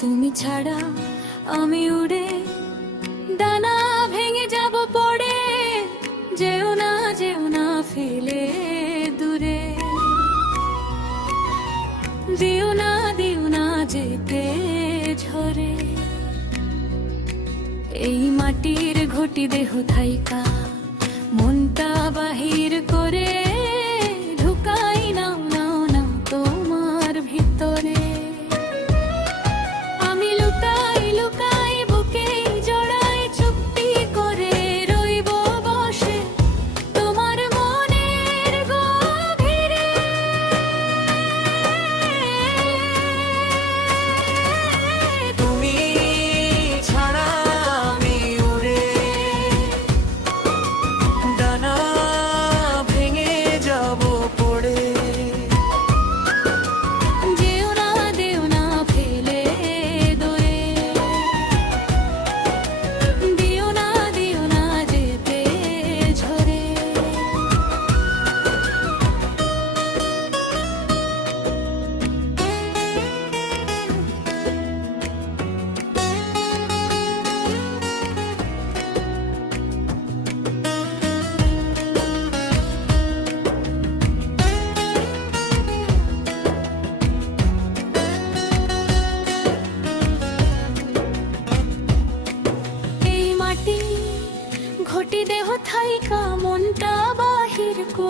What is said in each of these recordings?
ছাড়া আমি উড়ে ডানা ভেঙে যাব পড়ে। যেও না যেও না ফেলে দূরে। দিও না দিও না যেতে ঝরে। এই মাটির ঘটি দেহ থাইকা, মনটা বাহির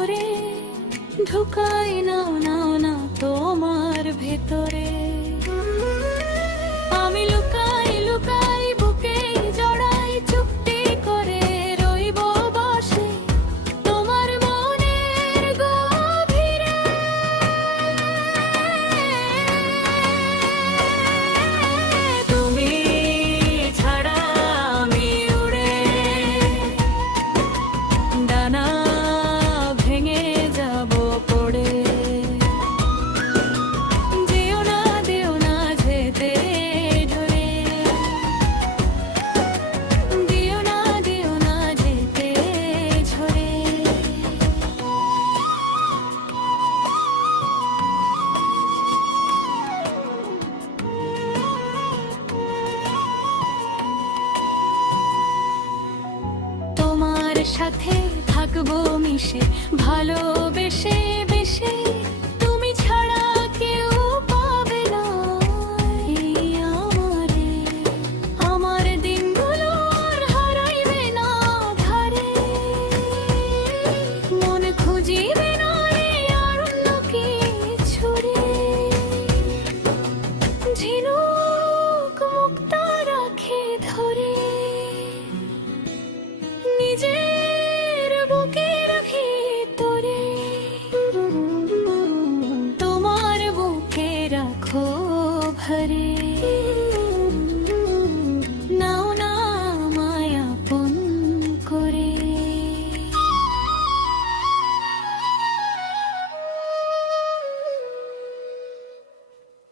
করে ঢুকাই নাও নাও না তোমার ভেতরে। সাথে থাকব মিশে ভালোবেসে বেশে